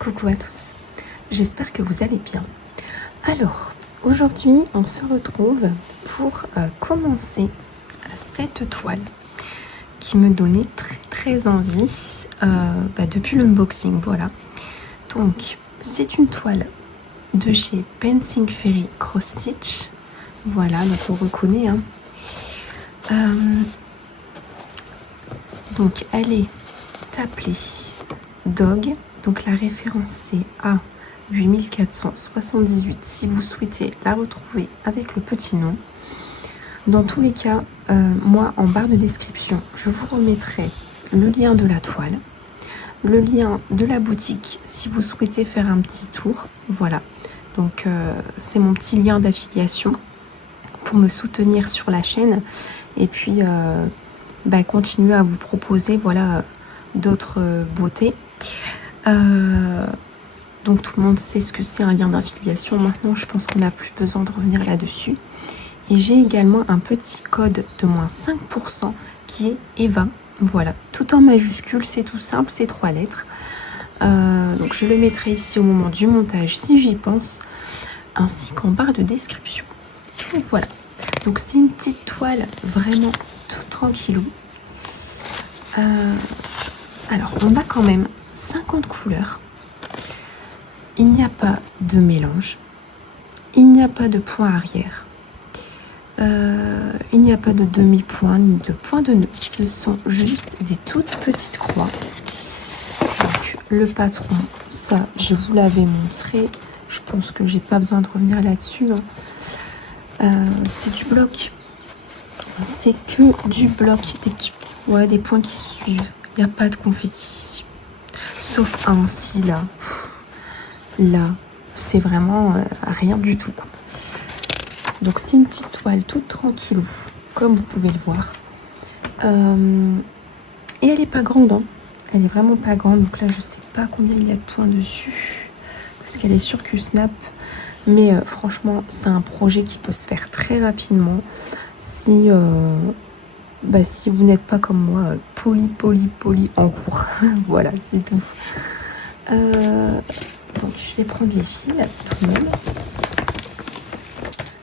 Coucou à tous, j'espère que vous allez bien. Alors, aujourd'hui, on se retrouve pour commencer cette toile qui me donnait très envie depuis l'unboxing, voilà. Donc, c'est une toile de chez Painting Fairy Cross Stitch, voilà, donc on reconnaît. Donc, elle est appelée Dog. Donc la référence c'est A8478 si vous souhaitez la retrouver avec le petit nom. Dans tous les cas, moi en barre de description, je vous remettrai le lien de la toile, le lien de la boutique si vous souhaitez faire un petit tour. Voilà, donc c'est mon petit lien d'affiliation pour me soutenir sur la chaîne et puis continuer à vous proposer voilà d'autres beautés. Donc tout le monde sait ce que c'est un lien d'affiliation maintenant, je pense qu'on n'a plus besoin de revenir là-dessus. Et j'ai également un petit code de moins 5% qui est EVA, voilà, tout en majuscule, c'est tout simple, c'est 3 lettres. Donc je le mettrai ici au moment du montage si j'y pense, ainsi qu'en barre de description. Donc voilà, donc c'est une petite toile vraiment tout tranquillou. Alors on a quand même 50 couleurs, il n'y a pas de mélange, il n'y a pas de point arrière, il n'y a pas de demi-point ni de point de nœud, ce sont juste des toutes petites croix. Donc le patron, ça je vous l'avais montré, je pense que j'ai pas besoin de revenir là-dessus, c'est du bloc, c'est que du bloc, des points qui se suivent, il n'y a pas de confetti ici. Sauf un aussi là c'est vraiment rien du tout quoi. Donc c'est une petite toile toute tranquille comme vous pouvez le voir, et elle est pas grande hein. Elle est vraiment pas grande, donc là je sais pas combien il y a de points dessus parce qu'elle est sur Q-Snap, mais franchement c'est un projet qui peut se faire très rapidement si si vous n'êtes pas comme moi poli en cours. Voilà, c'est tout. Donc je vais prendre les fils tout de même.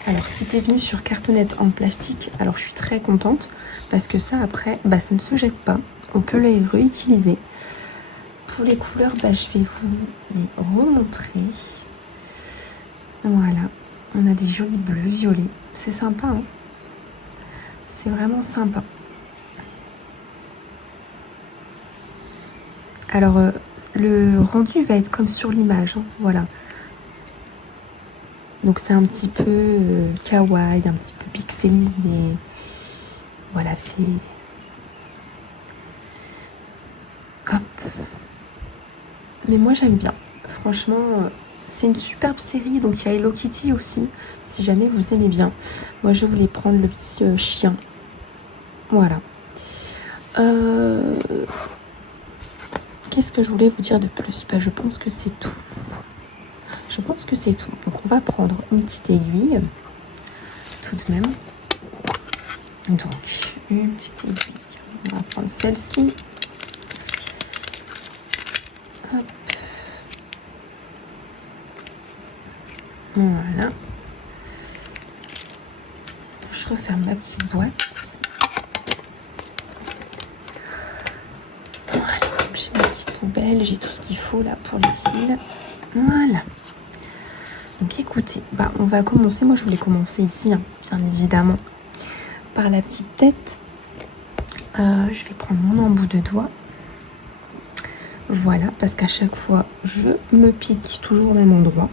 Alors c'était venu sur cartonnette en plastique, alors je suis très contente parce que ça après ça ne se jette pas, on peut les réutiliser. Pour les couleurs je vais vous les remontrer. Voilà, on a des jolis bleus, violets, c'est sympa hein, c'est vraiment sympa. Alors le rendu va être comme sur l'image hein, voilà. Donc c'est un petit peu kawaii, un petit peu pixelisé. Voilà, c'est... Hop. Mais moi j'aime bien. Franchement, c'est une superbe série. Donc il y a Hello Kitty aussi, si jamais vous aimez bien. Moi je voulais prendre le petit chien. Voilà. Qu'est-ce que je voulais vous dire de plus? Je pense que c'est tout. Je pense que c'est tout. Donc on va prendre une petite aiguille, tout de même. Donc une petite aiguille. On va prendre celle-ci. Hop. Voilà. Je referme ma petite boîte. Voilà. J'ai ma petite poubelle. J'ai tout ce qu'il faut là pour les fils. Voilà. Donc écoutez, on va commencer. Moi je voulais commencer ici, hein, bien évidemment, par la petite tête. Je vais prendre mon embout de doigt. Voilà, parce qu'à chaque fois je me pique toujours au même endroit.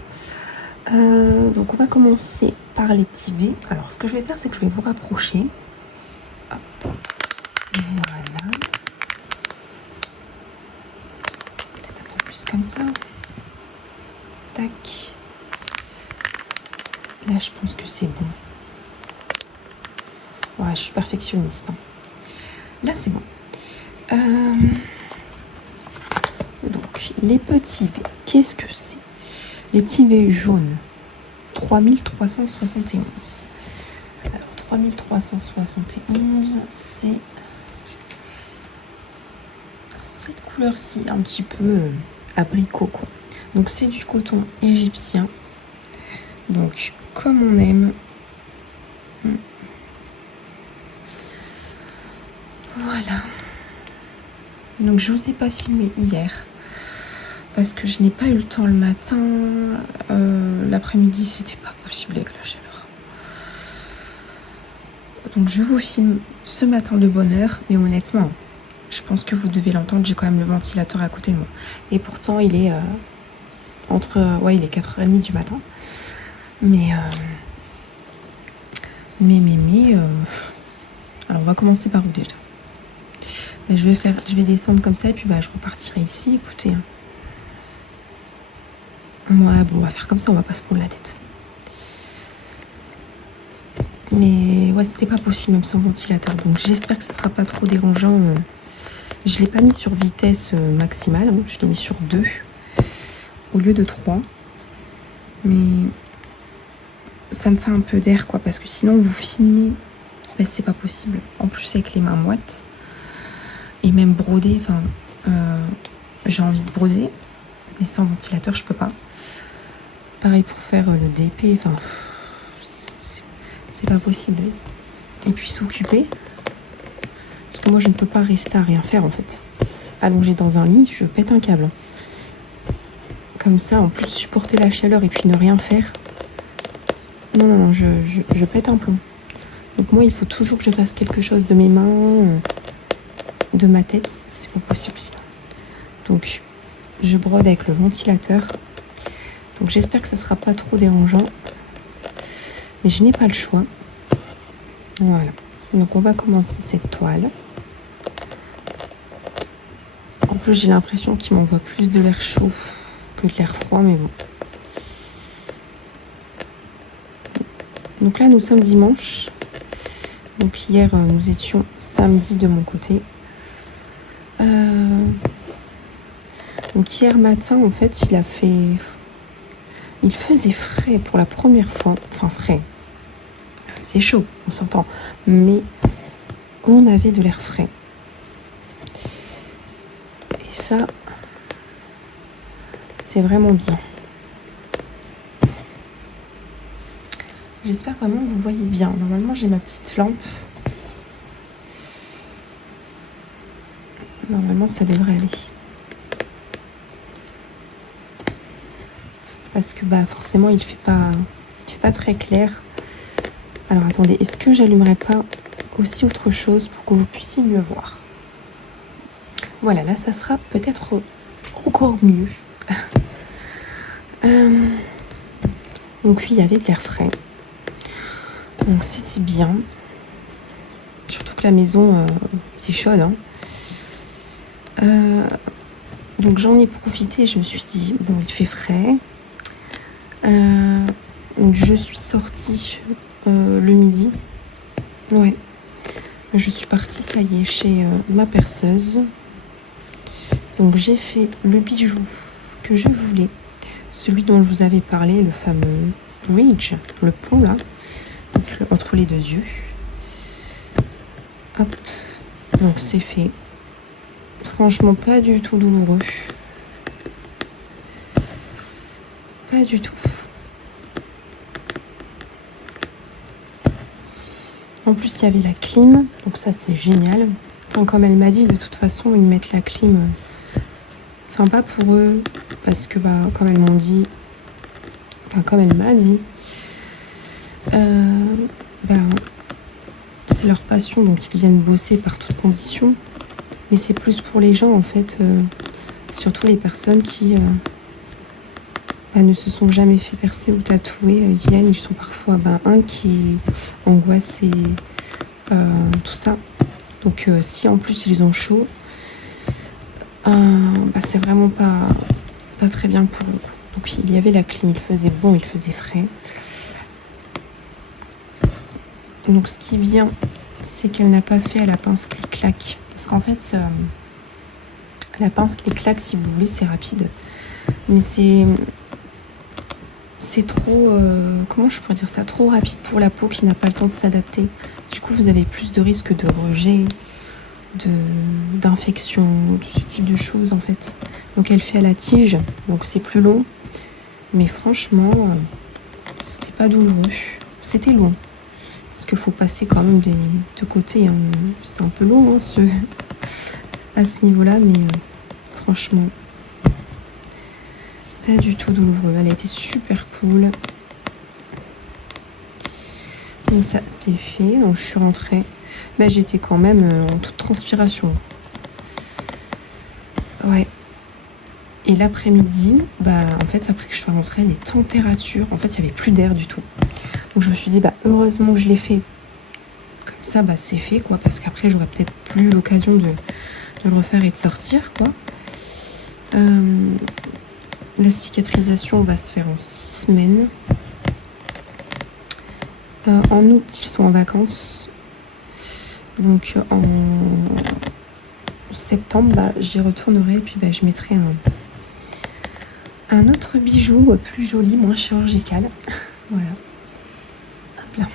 Donc on va commencer par les petits V. Alors ce que je vais faire, c'est que je vais vous rapprocher. Hop. Voilà. Peut-être un peu plus comme ça. Tac. Là, je pense que c'est bon. Ouais, je suis perfectionniste. Hein. Là, c'est bon. Donc, les petits V, qu'est-ce que c'est? Les petits V jaunes, 3371. Alors, 3371, c'est cette couleur-ci, un petit peu abricot, quoi. Donc c'est du coton égyptien. Donc comme on aime. Voilà. Donc je vous ai pas filmé hier parce que je n'ai pas eu le temps le matin. L'après-midi c'était pas possible avec la chaleur. Donc je vous filme ce matin de bonne heure, mais honnêtement, je pense que vous devez l'entendre, j'ai quand même le ventilateur à côté de moi. Et pourtant il est il est 4h30 du matin. Mais alors on va commencer par où déjà? Je vais descendre comme ça et puis je repartirai ici. Écoutez, ouais, bon, on va faire comme ça, on va pas se prendre la tête. Mais ouais, c'était pas possible même sans ventilateur, donc j'espère que ce sera pas trop dérangeant. Je l'ai pas mis sur vitesse maximale, hein. Je l'ai mis sur 2 au lieu de 3. Mais ça me fait un peu d'air quoi, parce que sinon vous filmez, c'est pas possible. En plus avec les mains moites. Et même broder, j'ai envie de broder, mais sans ventilateur, je peux pas. Pareil pour faire le DP, c'est pas possible. Et puis s'occuper, parce que moi je ne peux pas rester à rien faire en fait. Allongée dans un lit, je pète un câble. Comme ça, en plus supporter la chaleur et puis ne rien faire. Non, je pète un plomb. Donc moi, il faut toujours que je fasse quelque chose de mes mains, de ma tête, c'est pas possible sinon. Donc je brode avec le ventilateur. Donc j'espère que ça sera pas trop dérangeant. Mais je n'ai pas le choix. Voilà. Donc on va commencer cette toile. En plus j'ai l'impression qu'il m'envoie plus de l'air chaud que de l'air froid, mais bon. Donc là nous sommes dimanche. Donc hier nous étions samedi de mon côté. Donc hier matin en fait il faisait frais pour la première fois, enfin frais, il faisait chaud, on s'entend, mais on avait de l'air frais. Et ça, c'est vraiment bien. J'espère vraiment que vous voyez bien. Normalement j'ai ma petite lampe. Normalement ça devrait aller. Parce que forcément il fait pas très clair. Alors attendez, est-ce que j'allumerai pas aussi autre chose pour que vous puissiez mieux voir? Voilà, là ça sera peut-être encore mieux. Donc oui, il y avait de l'air frais. Donc c'était bien. Surtout que la maison était chaude. Hein. Donc j'en ai profité, je me suis dit, bon il fait frais. Donc je suis sortie le midi. Ouais. Je suis partie, ça y est, chez ma perceuse. Donc j'ai fait le bijou que je voulais. Celui dont je vous avais parlé, le fameux bridge, le pont là, entre les deux yeux. Hop. Donc c'est fait. Franchement, pas du tout douloureux. Pas du tout. En plus, il y avait la clim, donc ça c'est génial. Enfin, comme elle m'a dit, de toute façon, ils mettent la clim. Enfin, pas pour eux, parce que comme elles m'ont dit, enfin comme elle m'a dit, c'est leur passion, donc ils viennent bosser par toutes conditions. Mais c'est plus pour les gens en fait, surtout les personnes qui ne se sont jamais fait percer ou tatouer. Ils viennent, ils sont parfois un qui est angoissé, tout ça. Donc si en plus ils ont chaud, c'est vraiment pas très bien pour eux. Donc il y avait la clim, il faisait bon, il faisait frais. Donc ce qui est bien, c'est qu'elle n'a pas fait à la pince clic-clac. Parce qu'en fait, la pince clic-clac, si vous voulez, c'est rapide. Mais c'est trop, comment je pourrais dire ça, trop rapide pour la peau qui n'a pas le temps de s'adapter. Du coup, vous avez plus de risques de rejet, d'infection, de ce type de choses en fait. Donc elle fait à la tige, donc c'est plus long. Mais franchement, c'était pas douloureux. C'était long. Parce qu'il faut passer quand même des deux côtés. Hein. C'est un peu long hein, à ce niveau-là, mais franchement, pas du tout douloureux. Elle a été super cool. Donc ça, c'est fait. Donc je suis rentrée. Bah, j'étais quand même en toute transpiration. Ouais. Et l'après-midi, bah, en fait, après que je sois rentrée, les températures, en fait, il n'y avait plus d'air du tout. Donc je me suis dit, bah, heureusement que je l'ai fait. Comme ça, bah, c'est fait, quoi. Parce qu'après, j'aurais peut-être plus l'occasion de le refaire et de sortir, quoi. La cicatrisation va se faire en 6 semaines. En août, ils sont en vacances. Donc en septembre, bah, j'y retournerai et puis bah, je mettrai un autre bijou plus joli, moins chirurgical. Voilà. Hop là.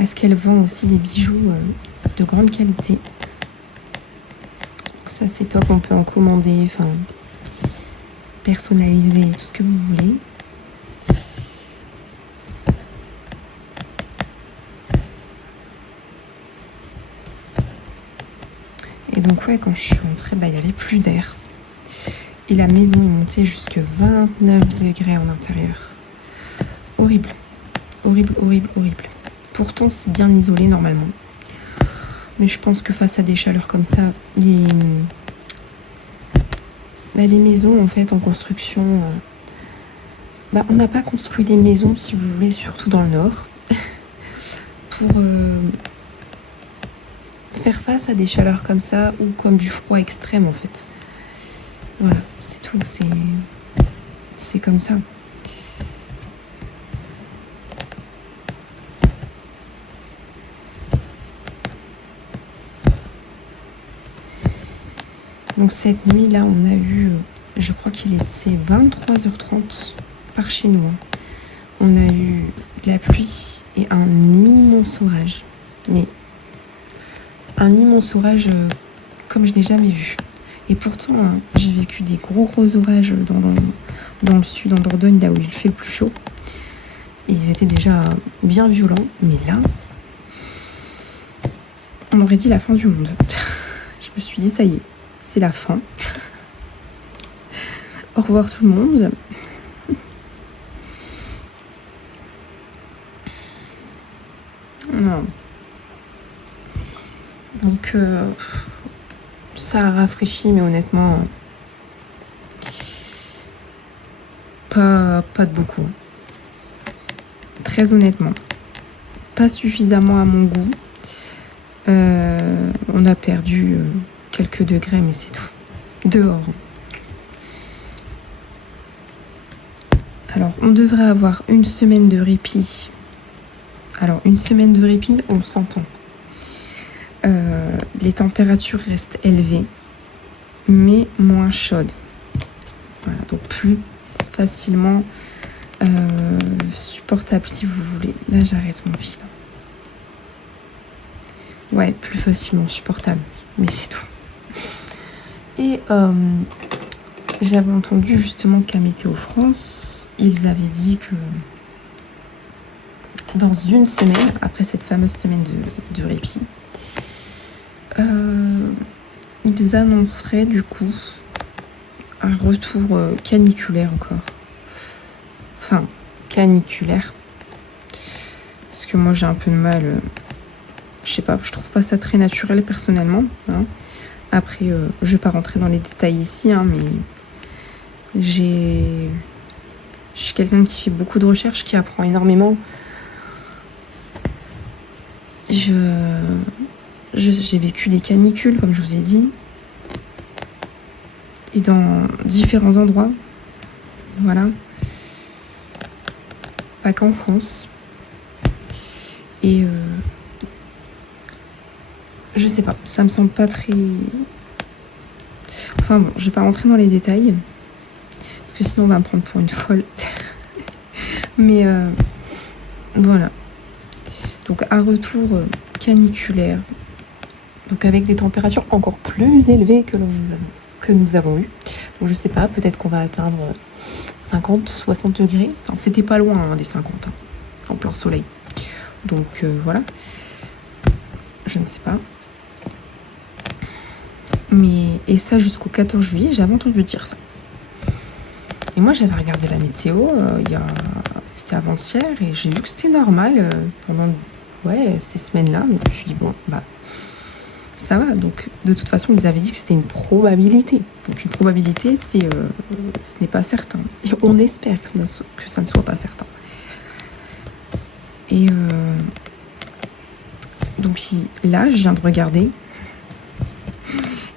Est-ce qu'elle vend aussi des bijoux de grande qualité? Donc ça c'est top, on peut en commander, enfin personnaliser, tout ce que vous voulez. Et donc ouais, quand je suis rentrée, bah, il n'y avait plus d'air. Et la maison est montée jusque 29 degrés en intérieur. Horrible. Horrible, horrible, horrible. Pourtant, c'est bien isolé normalement. Mais je pense que face à des chaleurs comme ça, les maisons en fait en construction, on n'a pas construit des maisons, si vous voulez, surtout dans le nord, pour faire face à des chaleurs comme ça ou comme du froid extrême en fait. Voilà, c'est tout, c'est comme ça. Donc cette nuit-là, on a eu, je crois qu'il était 23h30 par chez nous. On a eu de la pluie et un immense orage. Mais un immense orage comme je n'ai jamais vu. Et pourtant, j'ai vécu des gros orages dans le sud, en Dordogne, là où il fait le plus chaud. Et ils étaient déjà bien violents. Mais là, on aurait dit la fin du monde. Je me suis dit, ça y est, c'est la fin. Au revoir tout le monde. Non. Donc, ça a rafraîchi, mais honnêtement, pas de beaucoup. Très honnêtement, pas suffisamment à mon goût. On a perdu quelques degrés, mais c'est tout. Dehors. Alors, on devrait avoir une semaine de répit. Alors, une semaine de répit, on s'entend. Les températures restent élevées, mais moins chaudes. Voilà, donc plus facilement supportable si vous voulez. Là, j'arrête mon fil. Ouais, plus facilement supportable, mais c'est tout. Et j'avais entendu justement qu'à Météo France, ils avaient dit que dans une semaine, après cette fameuse semaine de répit, ils annonceraient du coup un retour caniculaire encore. Enfin, caniculaire. Parce que moi j'ai un peu de mal, je sais pas, je trouve pas ça très naturel personnellement. Hein. Après, je vais pas rentrer dans les détails ici, hein, mais je suis quelqu'un qui fait beaucoup de recherches, qui apprend énormément. J'ai vécu des canicules, comme je vous ai dit, et dans différents endroits. Voilà. Pas qu'en France. Et je sais pas, ça me semble pas très... Enfin bon, je vais pas rentrer dans les détails, parce que sinon on va me prendre pour une folle. Mais voilà. Donc un retour caniculaire, donc avec des températures encore plus élevées que nous avons eu. Donc je sais pas, peut-être qu'on va atteindre 50, 60 degrés. Enfin, c'était pas loin hein, des 50, hein, en plein soleil. Donc voilà, je ne sais pas. Mais, et ça jusqu'au 14 juillet, j'avais entendu dire ça. Et moi j'avais regardé la météo, c'était avant-hier, et j'ai vu que c'était normal pendant ces semaines-là. Donc je me suis dit, bon, bah ça va. Donc de toute façon, ils avaient dit que c'était une probabilité. Donc une probabilité, ce n'est pas certain. Et on espère que ça ne soit pas certain. Et donc là, je viens de regarder.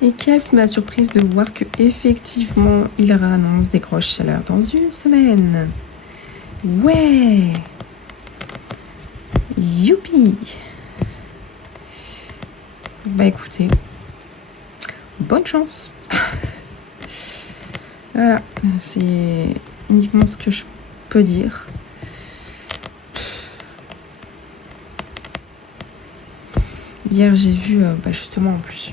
Et quelle fut ma surprise de voir que effectivement, il annonce des grosses chaleurs dans une semaine. Ouais. Youpi. Bah écoutez, bonne chance. Voilà, c'est uniquement ce que je peux dire. Hier, j'ai vu justement en plus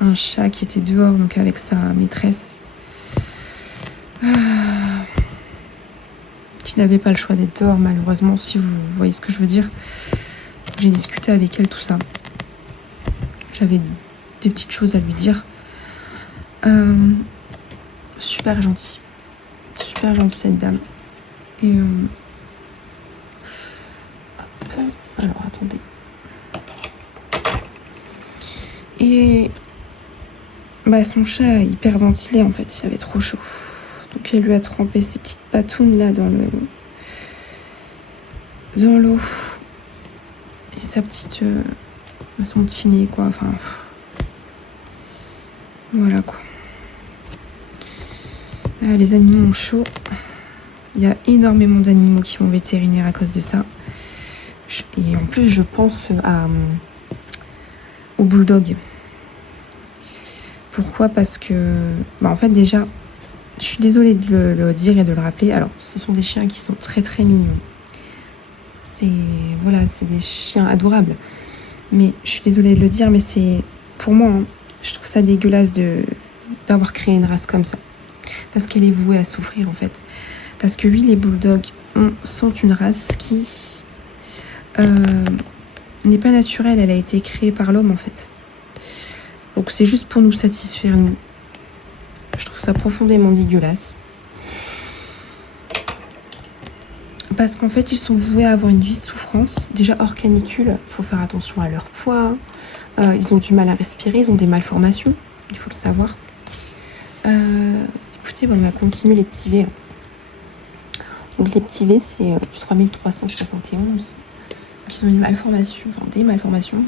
un chat qui était dehors, donc avec sa maîtresse, qui n'avait pas le choix d'être dehors, malheureusement, si vous voyez ce que je veux dire. J'ai discuté avec elle, tout ça. J'avais des petites choses à lui dire. Super gentille cette dame. Et alors attendez. Et son chat a hyperventilé en fait, il avait trop chaud. Donc elle lui a trempé ses petites patounes là dans l'eau. Et sa petite son petit nez quoi, enfin voilà quoi. Les animaux ont chaud. Il y a énormément d'animaux qui vont vétérinaire à cause de ça. Et en plus je pense au bulldog. Pourquoi? Parce que en fait déjà, je suis désolée de le dire et de le rappeler. Alors ce sont des chiens qui sont très très mignons. C'est des chiens adorables. Mais je suis désolée de le dire, mais c'est pour moi, hein, je trouve ça dégueulasse d'avoir créé une race comme ça. Parce qu'elle est vouée à souffrir en fait. Parce que oui, les bulldogs sont une race qui n'est pas naturelle. Elle a été créée par l'homme en fait. Donc c'est juste pour nous satisfaire nous. Je trouve ça profondément dégueulasse. Parce qu'en fait, ils sont voués à avoir une vie de souffrance. Déjà, hors canicule, il faut faire attention à leur poids. Ils ont du mal à respirer, ils ont des malformations. Il faut le savoir. Écoutez, on va continuer les petits V. Donc les petits V, c'est du 3371. Donc ils ont une malformation, enfin des malformations.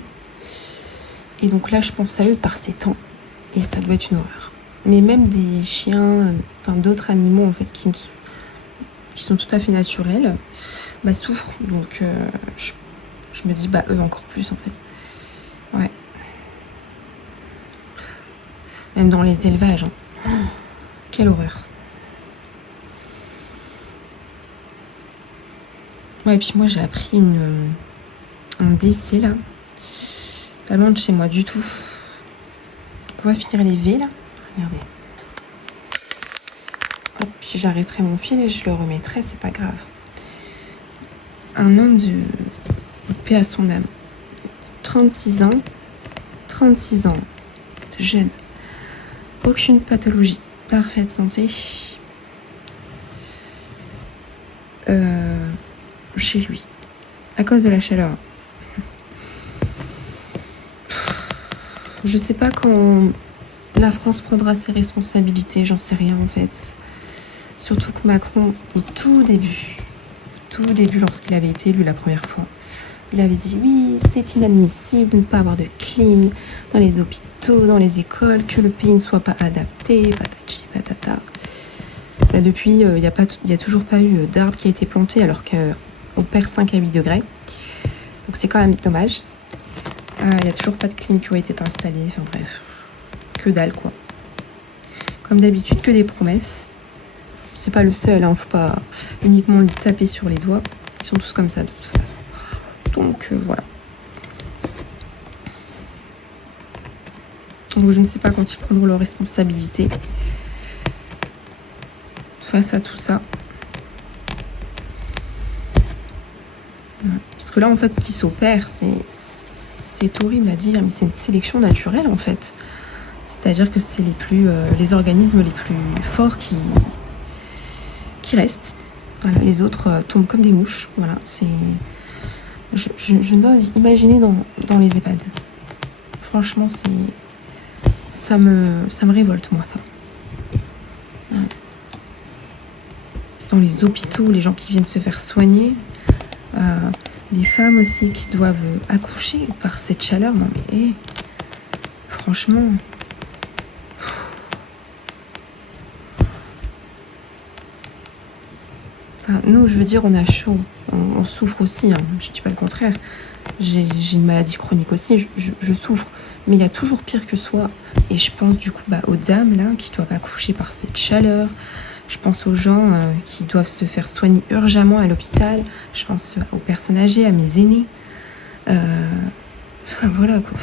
Et donc là, je pense à eux par ces temps. Et ça doit être une horreur. Mais même des chiens, d'autres animaux en fait qui sont tout à fait naturels, souffrent. Donc je me dis, eux encore plus en fait. Ouais. Même dans les élevages. Hein. Oh, quelle horreur. Ouais, et puis moi j'ai appris un décès là. Pas loin de chez moi du tout. Donc on va finir les V là. Regardez. Hop, puis j'arrêterai mon fil et je le remettrai, c'est pas grave. Un homme de paix à son âme. 36 ans. 36 ans. Jeune. Aucune pathologie. Parfaite santé. Chez lui. À cause de la chaleur. Je sais pas quand la France prendra ses responsabilités, j'en sais rien en fait. Surtout que Macron, au tout début, lorsqu'il avait été élu la première fois, il avait dit oui, c'est inadmissible de ne pas avoir de clim dans les hôpitaux, dans les écoles, que le pays ne soit pas adapté, patati patata. Depuis, il n'y a toujours pas eu d'arbre qui a été planté alors qu'on perd 5 à 8 degrés. Donc c'est quand même dommage. Il n'y a toujours pas de clim qui ont été installés, enfin bref, que dalle quoi. Comme d'habitude, que des promesses. C'est pas le seul, hein, faut pas uniquement lui taper sur les doigts, Ils sont tous comme ça de toute façon. Donc voilà. Donc je ne sais pas quand ils prendront leurs responsabilités face à tout ça. Parce que là, en fait, ce qui s'opère, c'est horrible à dire, mais c'est une sélection naturelle, en fait. C'est-à-dire que c'est les organismes les plus forts qui restent. Voilà, les autres tombent comme des mouches. Voilà, je n'ose imaginer dans les EHPAD. Franchement, ça me révolte, moi, ça. Voilà. Dans les hôpitaux, les gens qui viennent se faire soigner, des femmes aussi qui doivent accoucher par cette chaleur. Non mais franchement, nous, je veux dire, on a chaud, on souffre aussi, hein. Je dis pas le contraire. J'ai une maladie chronique aussi, je souffre, mais il y a toujours pire que soi. Et je pense du coup aux dames là qui doivent accoucher par cette chaleur. Je pense aux gens qui doivent se faire soigner urgemment à l'hôpital. Je pense aux personnes âgées, à mes aînés. Enfin voilà quoi.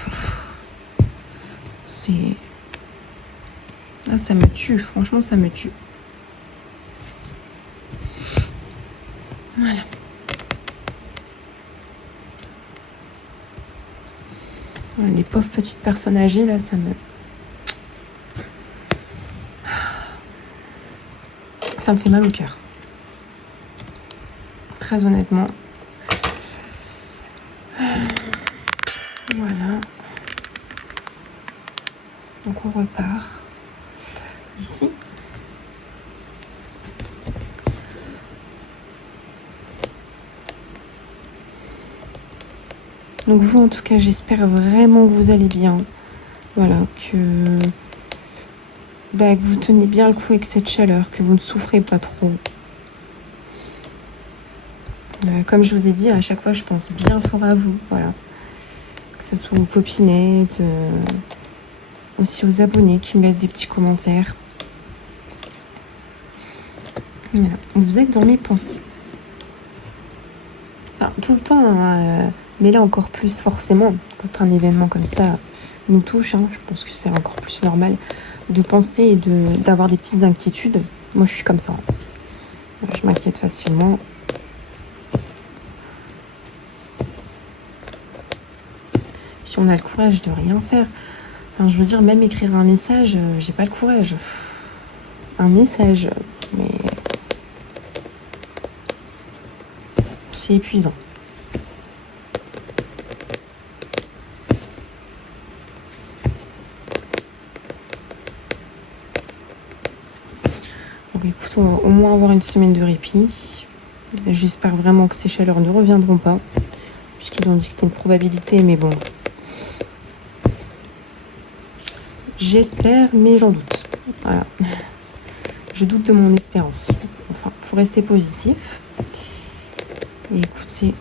Là, ça me tue, franchement ça me tue. Voilà. Les pauvres petites personnes âgées, là, ça me fait mal au cœur. Très honnêtement. Voilà. Donc on repart ici. Donc vous, en tout cas, j'espère vraiment que vous allez bien. Voilà, que vous tenez bien le coup avec cette chaleur, que vous ne souffrez pas trop. Comme je vous ai dit, à chaque fois, je pense bien fort à vous. Voilà. Que ce soit aux copinettes, aussi aux abonnés qui me laissent des petits commentaires. Voilà. Vous êtes dans mes pensées. Enfin, tout le temps, hein, mais là encore plus forcément, quand un événement comme ça nous touche, hein, je pense que c'est encore plus normal de penser et d'avoir des petites inquiétudes. Moi, je suis comme ça. Je m'inquiète facilement. Puis on a le courage de rien faire. Enfin, je veux dire, même écrire un message, j'ai pas le courage. Un message, mais c'est épuisant. Donc écoute, on va au moins avoir une semaine de répit. J'espère vraiment que ces chaleurs ne reviendront pas, puisqu'ils ont dit que c'était une probabilité, mais bon. J'espère, mais j'en doute. Voilà. Je doute de mon espérance. Enfin, faut rester positif. Et écoutez,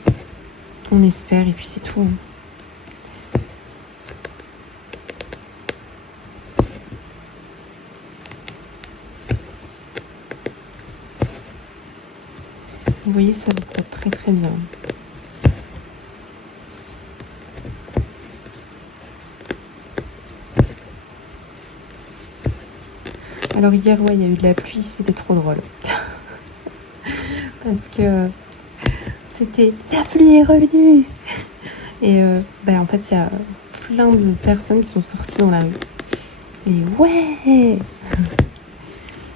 on espère et puis c'est tout. Vous voyez, ça vous porte très très bien. Alors hier, ouais, il y a eu de la pluie, c'était trop drôle. Parce que c'était la pluie est revenue. Et en fait, il y a plein de personnes qui sont sorties dans la rue. Et ouais.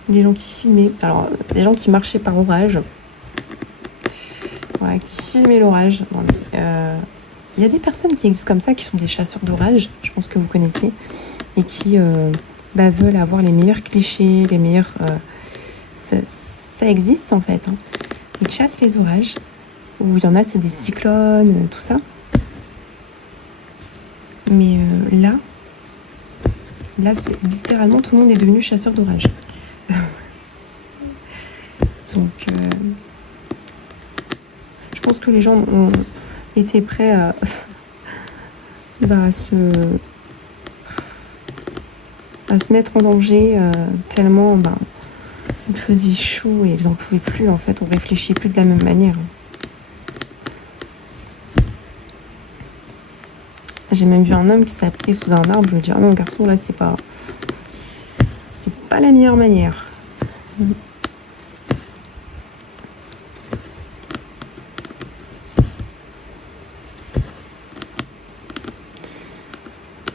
Des gens qui filmaient, alors des gens qui marchaient par orage. Voilà, qui filmaient l'orage. Il y a des personnes qui existent comme ça, qui sont des chasseurs d'orage, je pense que vous connaissez, et qui veulent avoir les meilleurs clichés, les meilleurs... ça existe en fait. Hein. Ils chassent les orages, où il y en a, c'est des cyclones, tout ça. Mais là, c'est littéralement tout le monde est devenu chasseur d'orage. Donc, je pense que les gens ont été prêts à se mettre en danger tellement il faisait chaud et ils n'en pouvaient plus. En fait, on réfléchit plus de la même manière. J'ai même vu un homme qui s'est appris sous un arbre. Je lui ai dit, ah non, garçon, là, c'est pas la meilleure manière.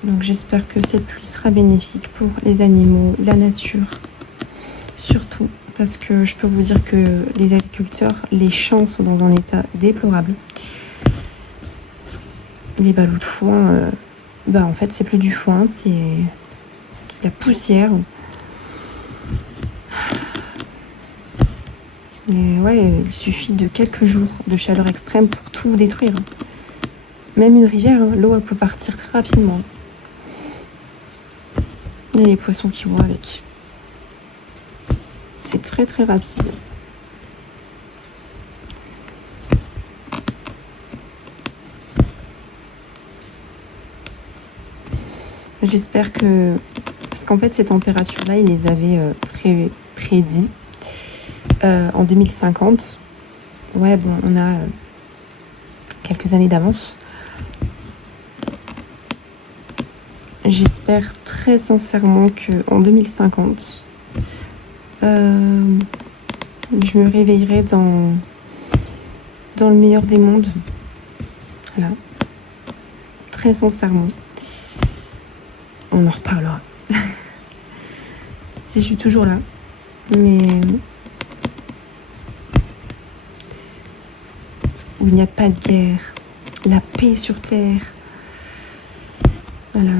Donc j'espère que cette pluie sera bénéfique pour les animaux, la nature, surtout parce que je peux vous dire que les agriculteurs, les champs sont dans un état déplorable. Les ballots de foin, en fait c'est plus du foin, c'est de la poussière. Et ouais, il suffit de quelques jours de chaleur extrême pour tout détruire. Même une rivière, l'eau elle peut partir très rapidement. Et les poissons qui vont avec. C'est très très rapide. J'espère que... Parce qu'en fait, ces températures-là, ils les avaient prédit en 2050. Ouais, bon, on a quelques années d'avance. J'espère très sincèrement qu'en 2050, je me réveillerai dans le meilleur des mondes. Voilà. Très sincèrement. On en reparlera. Si je suis toujours là. Mais où il n'y a pas de guerre. La paix sur Terre. Voilà.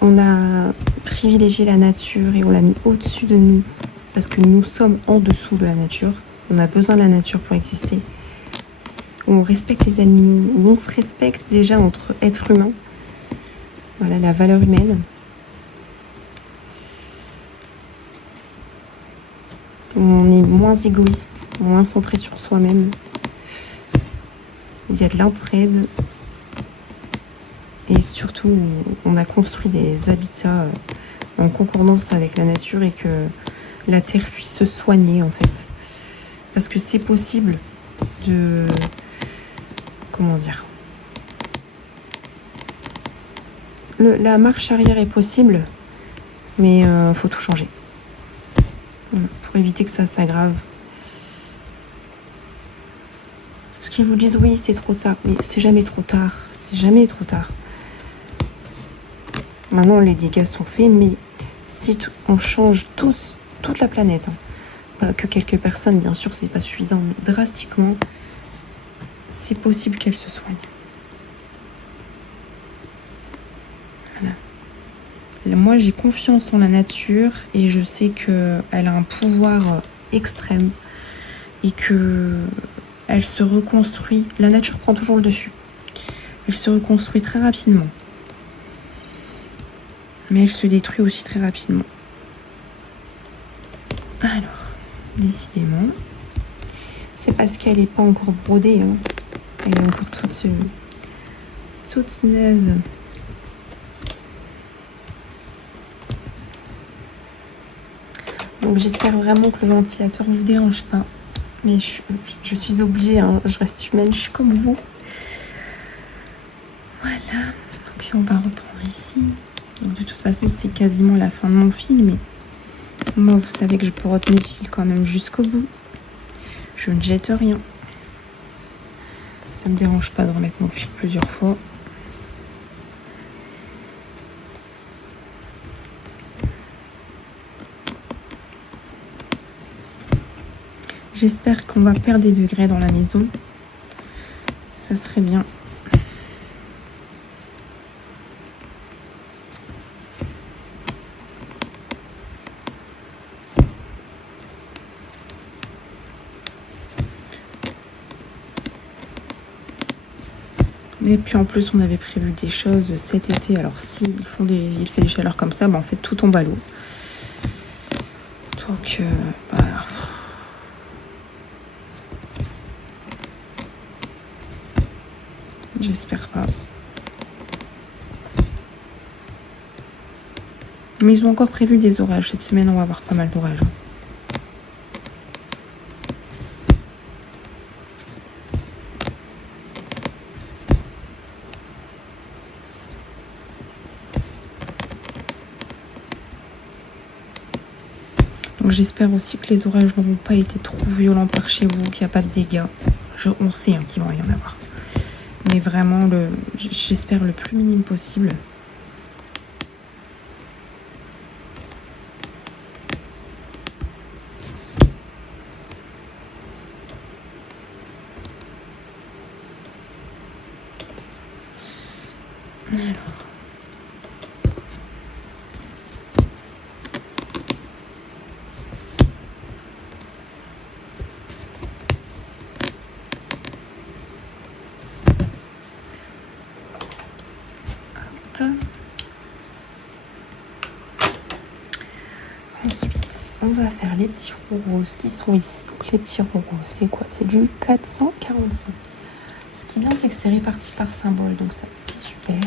On a privilégié la nature et on l'a mis au-dessus de nous. Parce que nous sommes en dessous de la nature. On a besoin de la nature pour exister. Où on respecte les animaux. Où on se respecte déjà entre êtres humains. Voilà, la valeur humaine. On est moins égoïste, moins centré sur soi-même. Il y a de l'entraide. Et surtout, on a construit des habitats en concordance avec la nature et que la terre puisse se soigner en fait. Parce que c'est possible de... Comment dire ? La marche arrière est possible, mais faut tout changer. Voilà, pour éviter que ça s'aggrave. Parce qu'ils vous disent oui, c'est trop tard. Mais c'est jamais trop tard. C'est jamais trop tard. Maintenant, les dégâts sont faits, mais si on change tous, toute la planète, pas que quelques personnes, bien sûr, c'est pas suffisant, mais drastiquement, c'est possible qu'elle se soigne. Voilà. Moi, j'ai confiance en la nature et je sais qu'elle a un pouvoir extrême et que elle se reconstruit. La nature prend toujours le dessus. Elle se reconstruit très rapidement. Mais elle se détruit aussi très rapidement. Alors, décidément, c'est parce qu'elle n'est pas encore brodée. Hein. Elle est encore toute neuve. Donc j'espère vraiment que le ventilateur ne vous dérange pas. Mais je suis obligée, hein. Je reste humaine, je suis comme vous. Voilà, donc on va reprendre ici. Donc de toute façon, c'est quasiment la fin de mon fil, mais moi, vous savez que je peux retenir mes fils quand même jusqu'au bout. Je ne jette rien. Ça me dérange pas de remettre mon fil plusieurs fois. J'espère qu'on va perdre des degrés dans la maison. Ça serait bien. Et puis en plus, on avait prévu des choses cet été. Alors si il fait des chaleurs comme ça, en fait tout tombe à l'eau. Donc j'espère pas. Mais ils ont encore prévu des orages. Cette semaine, on va avoir pas mal d'orages. j'espère aussi que les orages n'auront pas été trop violents par chez vous, qu'il n'y a pas de dégâts. On sait hein, qu'il va y en avoir. Mais vraiment, j'espère le plus minime possible. Alors. Ensuite, on va faire les petits roues roses qui sont ici. Donc les petits roues roses, c'est quoi? C'est du 445. Ce qui est bien, c'est que c'est réparti par symbole, donc ça, c'est super.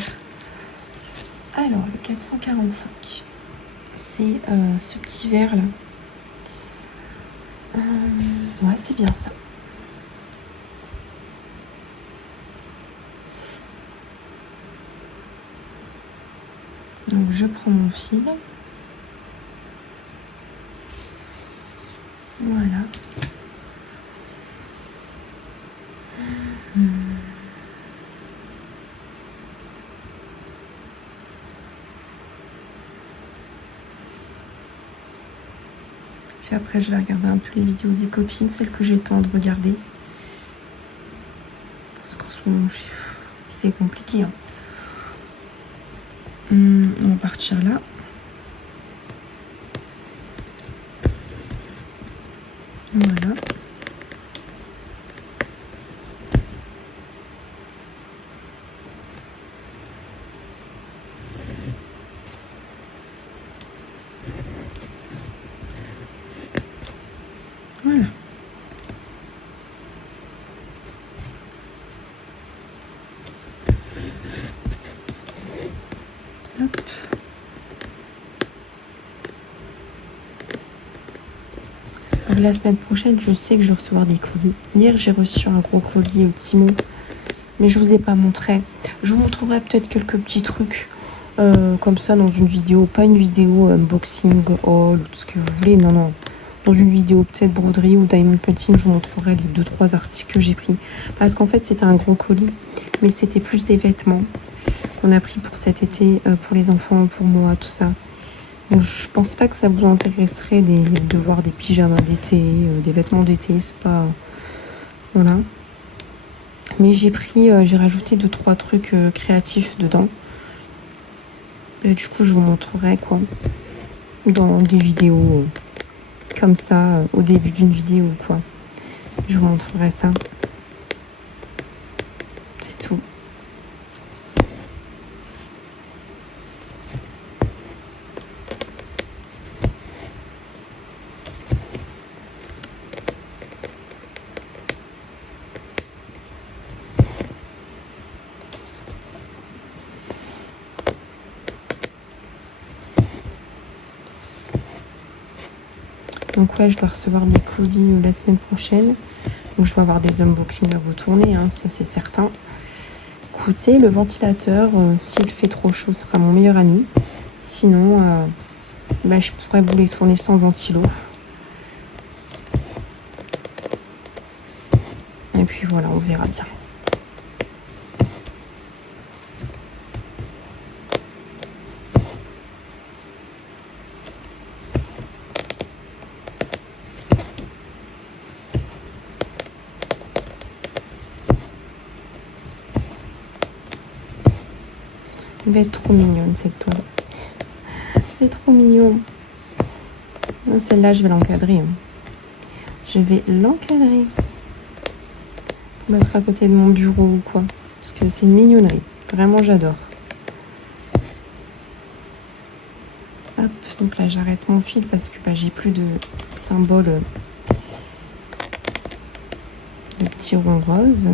Alors, le 445, c'est ce petit vert là. Ouais, c'est bien ça. Donc, je prends mon fil. Voilà. Puis après, je vais regarder un peu les vidéos des copines, celles que j'ai le temps de regarder. Parce qu'en ce moment, c'est compliqué. Hein. On va partir là. Voilà. Voilà. Hop. La semaine prochaine, je sais que je vais recevoir des colis. Hier, j'ai reçu un gros colis au Timo, mais je vous ai pas montré. Je vous montrerai peut-être quelques petits trucs comme ça dans une vidéo, pas une vidéo unboxing, haul, tout ce que vous voulez, non, non. Dans une vidéo peut-être broderie ou diamond painting, je vous montrerai les 2-3 articles que j'ai pris. Parce qu'en fait, c'était un gros colis, mais c'était plus des vêtements qu'on a pris pour cet été, pour les enfants, pour moi, tout ça. Donc, je pense pas que ça vous intéresserait de voir des pyjamas d'été, des vêtements d'été, c'est pas... Voilà. Mais j'ai rajouté 2-3 trucs créatifs dedans. Et du coup, je vous montrerai quoi. Dans des vidéos comme ça, au début d'une vidéo quoi. Je vous montrerai ça. C'est tout. Donc ouais, je dois recevoir des colis la semaine prochaine. Donc je vais avoir des unboxings à vous tourner, hein, ça c'est certain. Écoutez, le ventilateur, s'il fait trop chaud, sera mon meilleur ami. Sinon, je pourrais vous les tourner sans ventilo. Et puis voilà, on verra bien. Elle va être trop mignonne cette toile. C'est trop mignon. Celle-là, je vais l'encadrer. Hein. Je vais l'encadrer. Pour mettre à côté de mon bureau ou quoi. Parce que c'est une mignonnerie. Vraiment, j'adore. Hop, donc là, j'arrête mon fil parce que j'ai plus de symbole de petit rond rose.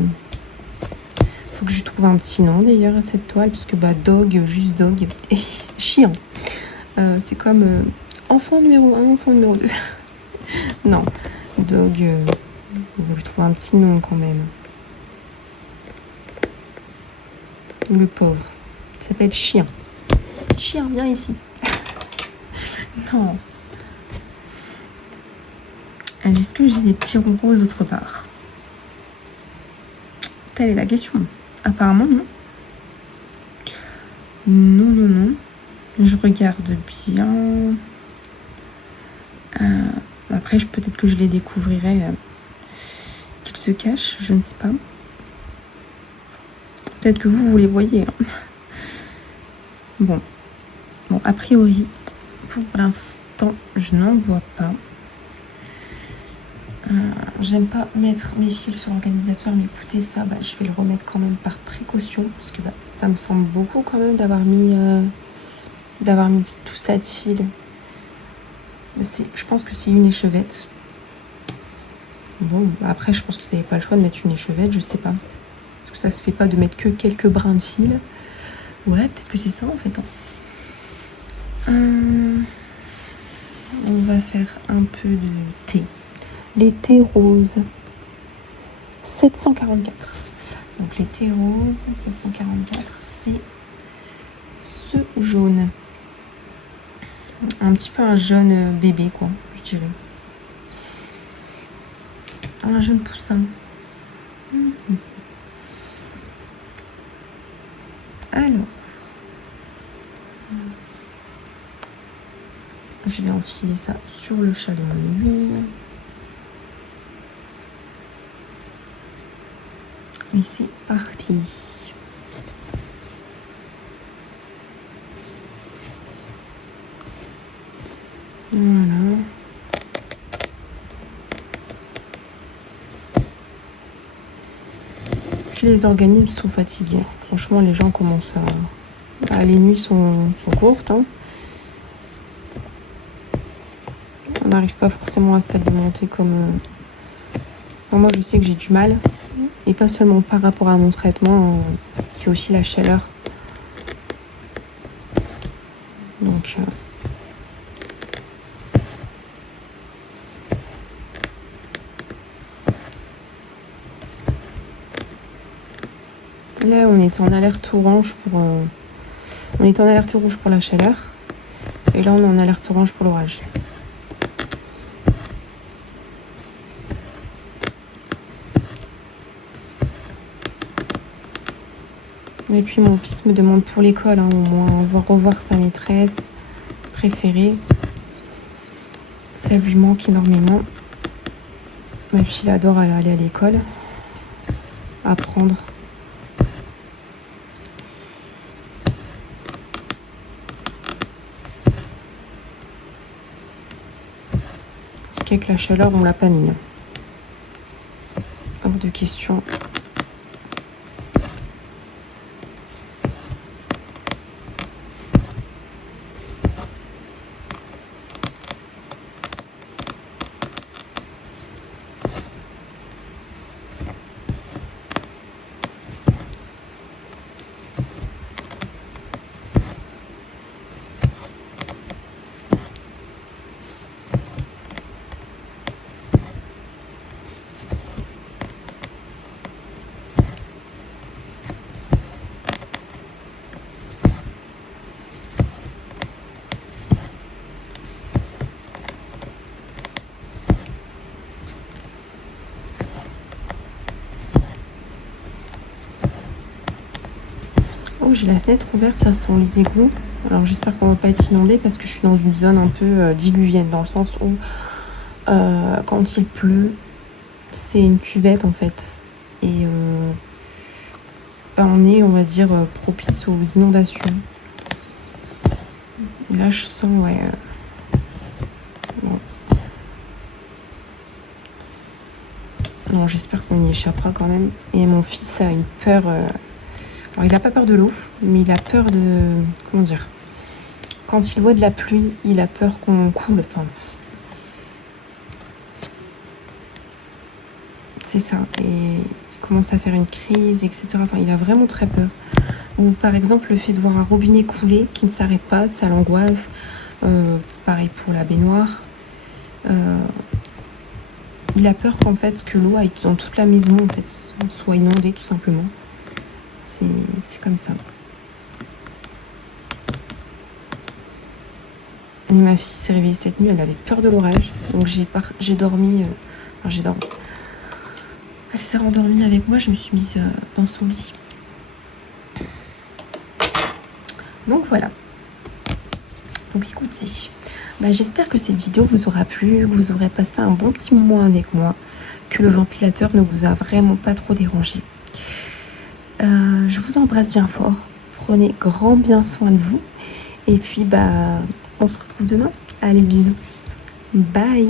Faut que je trouve un petit nom d'ailleurs à cette toile, parce que dog, juste dog, et chien. C'est comme enfant numéro 1, enfant numéro 2. Non, dog, on va lui trouver un petit nom quand même. Le pauvre, il s'appelle Chien. Chien, viens ici. Non. Est-ce que j'ai des petits ronds roses autre part? Telle est la question. Apparemment, non. Non, non, non. Je regarde bien. Après, peut-être que je les découvrirai. Qu'ils se cachent, je ne sais pas. Peut-être que vous les voyez. Hein. Bon, a priori, pour l'instant, je n'en vois pas. J'aime pas mettre mes fils sur l'organisateur, mais écoutez, ça, je vais le remettre quand même par précaution, parce que ça me semble beaucoup quand même d'avoir mis tout ça de fil. Je pense que c'est une échevette. Bon, après, je pense qu'ils n'avaient pas le choix de mettre une échevette, je sais pas. Parce que ça se fait pas de mettre que quelques brins de fil. Ouais, peut-être que c'est ça en fait. On va faire un peu de thé. Les thés roses. 744. Donc les thés roses, 744, c'est ce jaune. Un petit peu un jaune bébé, quoi, je dirais. Un jaune poussin. Alors, je vais enfiler ça sur le chat de mon aiguille. Et c'est parti. Voilà. Puis les organismes sont fatigués. Franchement, les gens commencent à... les nuits sont courtes. Hein. On n'arrive pas forcément à s'alimenter comme... moi, je sais que j'ai du mal. Et pas seulement par rapport à mon traitement, c'est aussi la chaleur. Donc... Là, on est en alerte orange pour... on est en alerte rouge pour la chaleur. Et là, on est en alerte orange pour l'orage. Et puis, mon fils me demande pour l'école, hein, au moins, on va revoir sa maîtresse préférée. Ça lui manque énormément. Ma fille adore aller à l'école. Apprendre. Ce qu'avec la chaleur, on l'a pas mis. Hors de question. Oh, j'ai la fenêtre ouverte, ça sent les égouts. Alors j'espère qu'on va pas être inondé parce que je suis dans une zone un peu diluvienne, dans le sens où quand il pleut, c'est une cuvette en fait. Et on est, on va dire, propice aux inondations. Et là, je sens, ouais. Bon. Non, j'espère qu'on y échappera quand même. Et mon fils a une peur. Alors, il n'a pas peur de l'eau, mais il a peur de. Comment dire? Quand il voit de la pluie, il a peur qu'on coule. Enfin, c'est ça. Et il commence à faire une crise, etc. Enfin, il a vraiment très peur. Ou par exemple, le fait de voir un robinet couler qui ne s'arrête pas, ça l'angoisse. Pareil pour la baignoire. Il a peur qu'en fait, que l'eau aille dans toute la maison, en fait, soit inondée tout simplement. C'est comme ça. Et ma fille s'est réveillée cette nuit, elle avait peur de l'orage. Donc j'ai dormi. J'ai dormi. Elle s'est rendormie avec moi, je me suis mise dans son lit. Donc voilà. Donc écoutez, j'espère que cette vidéo vous aura plu, que vous aurez passé un bon petit moment avec moi, que le ventilateur ne vous a vraiment pas trop dérangé. Je vous embrasse bien fort. Prenez grand bien soin de vous. Et puis on se retrouve demain. Allez, bisous. Bye.